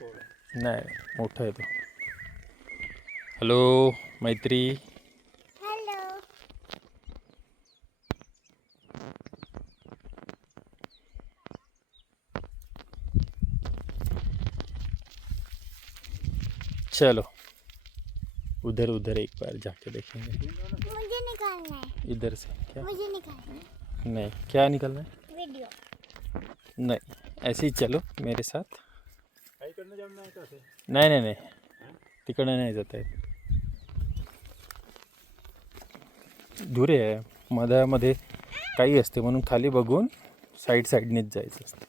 नाही मोठा आहे तो. हॅलो मैत्री. हॅलो. चलो उधर उधर एक बार जाके देखेंगे. मुझे निकालना है. इधर से क्या? मुझे निकालना है नहीं क्या निकलना है? वीडियो. नहीं ऐसे ही चलो मेरे साथ. नाही नाही नाही तिकडे नाही जात आहे. दूर आहे मधामध्ये काही असते म्हणून खाली बघून साईडनेच जायचं असतं.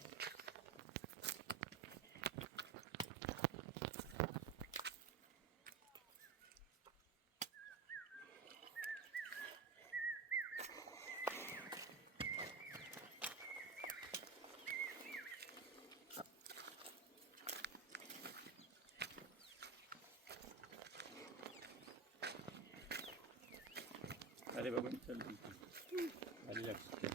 अरे बघून चल खाली लागते.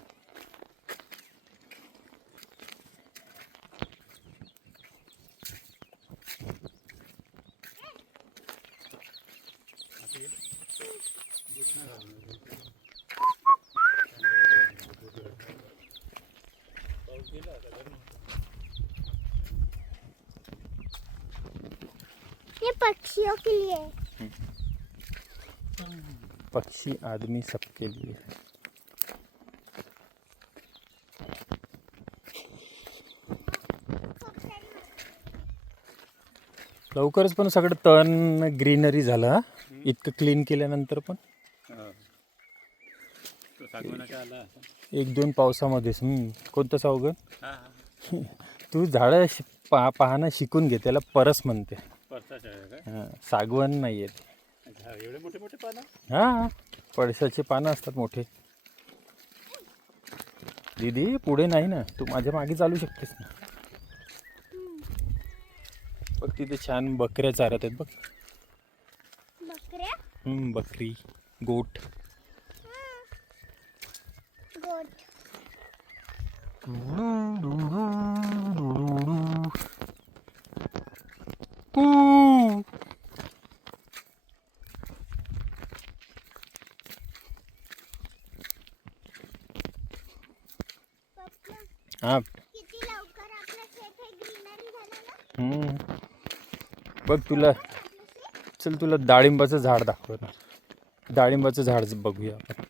ये पक्षियों के लिए है. पक्षी आदमी सबके लिए है. लवकरच पण सगळं तण ग्रीनरी झालं हा. इतकं क्लीन केल्यानंतर पण तो सागवानाचा आला. 1-2 पावसामध्येच. कोणतं सावगन? हा तू झाडं पाहणं शिकून घे. त्याला परस म्हणते. परसाच आहे का? हां सागवन नाही आहे ते. एवढे मोठे मोठे पानं. हां पळसाची पानं असतात मोठे. दीदी पुढे नाही ना तू माझ्या मागे चालू शकतेस ना. बघ तिथे छान बकऱ्या चारत आहेत बघ. बकऱ्या. बकरी गोट. गोट. हा किती लवकर आपलं शेत हे ग्रीनरी झालं ना. बघ तुला चल तुला डाळिंबाचं झाड दाखवणार. डाळिंबाचं झाड बघूया आपण.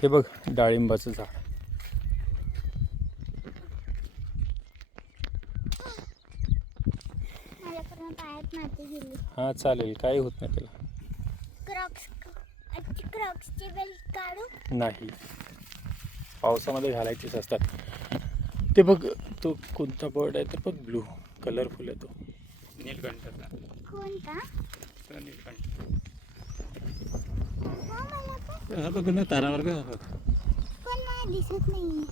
हे बघ डाळिंबाचं झाड. माझ्या पूर्ण पायात माती गेली. हा चालेल काही होत नाही त्याला. क्रॉक्सचे बेल्ट काढू. नाही पावसामध्ये घालायचेच असतात. ते बघ तो कोणता बर्ड आहे ते बघ ब्लू कलरफुल आहे तो. नीलकंठचा. कोणता? तो नीलकंठ. हा मला पण. हा बघ ना तारावर का. पण मला दिसत नाही.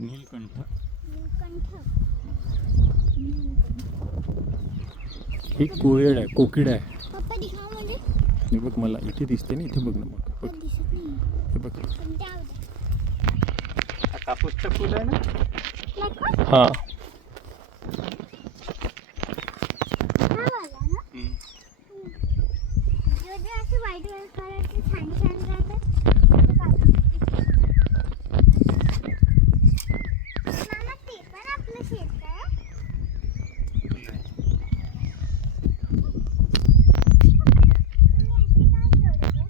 नीलकंठ. ही कोयल आहे कोकिड आहे. पप्पा दिखाओ मुझे. हे बघ मला इथे दिसते ना इथे बघ ना मग बघ पण दिसत नाही. हे बघ. पण जाऊ दे. कापूसचं फुल आहे ना. नको. हा हा वाला ना. जो जो असे व्हाईट कलरचे छान छान राहतात. मामा ते पण आपलं शेत आहे. तुम्ही असे का तोडले?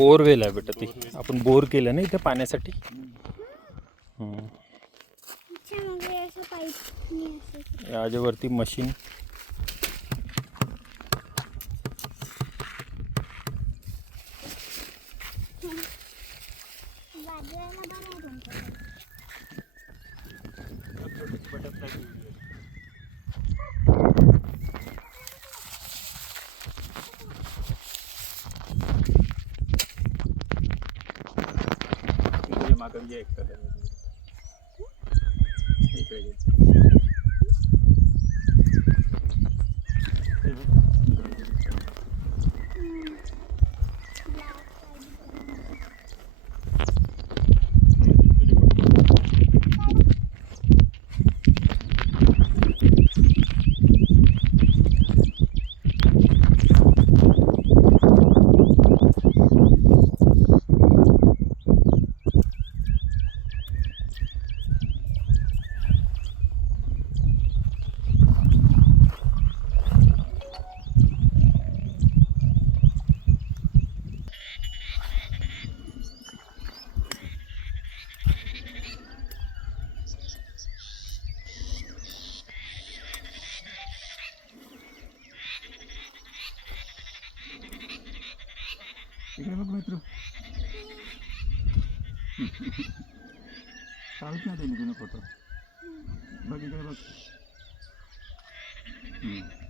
बोरवेल आहे बेटा ती. आपण बोर केलं ना इथे पाण्यासाठी. हम्म. अच्छा मग हे असं पाईपनी असं याच्यावरती मशीन. वाजवायला बरं आहे तुमच्याकडे. बटरफ्लाय मागं जे एक कलर इकडे घे. हे बघ. इकडे बघ मित्र. काढूच नाही दिली तुला फोटो. बघ इकडे बघ.